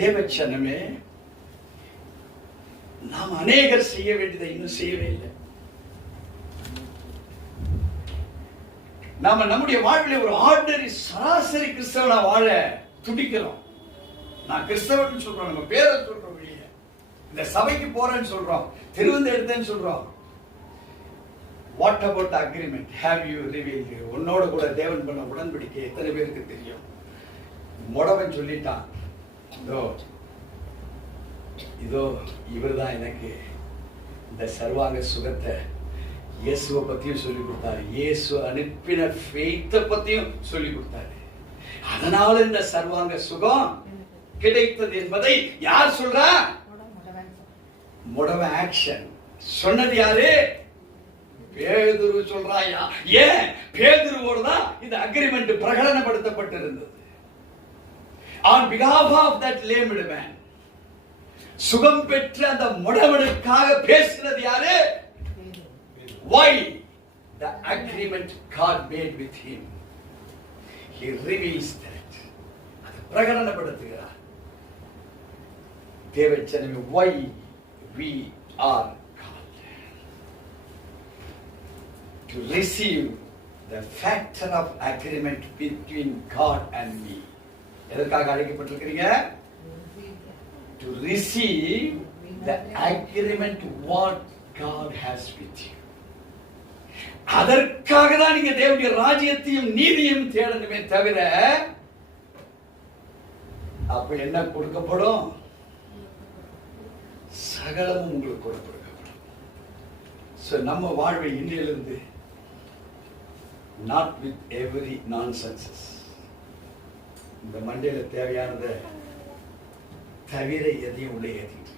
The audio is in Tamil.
தேவச்சனமே, நாம் அநேகர் செய்ய வேண்டியதை இன்னும் செய்யவே இல்லை. நாம நம்முடைய வாழ்வில் ஒரு ஆர்டினரி சராசரி கிறிஸ்தவனா வாழ துடிக்கிறோம். நான் கிறிஸ்தவன் சொல்றோம், நம்ம பேரை சொல்றோம், வெளியே இந்த சபைக்கு போறேன்னு சொல்றோம், திருவந்து எடுத்தேன்னு சொல்றோம். What about agreement have you revealed? உன்னோட கூட தேவன் பண்ண உடன்படிக்கை எத்தனை பேருக்கு தெரியும்? முடவன் சொல்லிட்டான், இதோ இவர்தான் எனக்கு இந்த சர்வாங்க சுகத்தை, இயேசுவை பத்தியும் சொல்லி கொடுத்தாரு, இயேசு அனுப்பின ஃபெய்த்தை பத்தியும் சொல்லி கொடுத்தாரு. அதனால இந்த சர்வாங்க சுகம் கிடைத்தது என்பதை யார் சொல்றா? முடவ ஆக்ஷன் சொன்னது யாரு? பேதுரு சொல்றாயா. ஏன்? பேதுருவோடு தான் இந்த agreement பிரகடனப்படுத்தப்பட்டிருந்தது. On behalf of that lamed man, சுகம் பெற்ற அந்த முடவனுக்காக பேசுறது யாரு? Why? The agreement God made with him. He reveals that. அது பிரகடனப்படுத்துகிறார். தேவச்சனமே, why we are called to receive the factor of agreement between God and me. எதற்காக அழைக்கப்பட்டிருக்கிறீங்க? To receive the agreement what God has with you. அதற்காக தான் நீங்க தேவனுடைய ராஜ்யத்தையும் நீதியையும் தேடணுமே தவிர, அப்ப என்ன கொடுக்கப்படும்? சகலமும் உங்களுக்கு கொடுக்கப்படும். சோ நம்ம வாழ்வை இன்றிலிருந்து not with every nonsense, இந்த மண்டையில தேவையானதை தவிர எதையும் உள்ளே ஏற்றிட்டு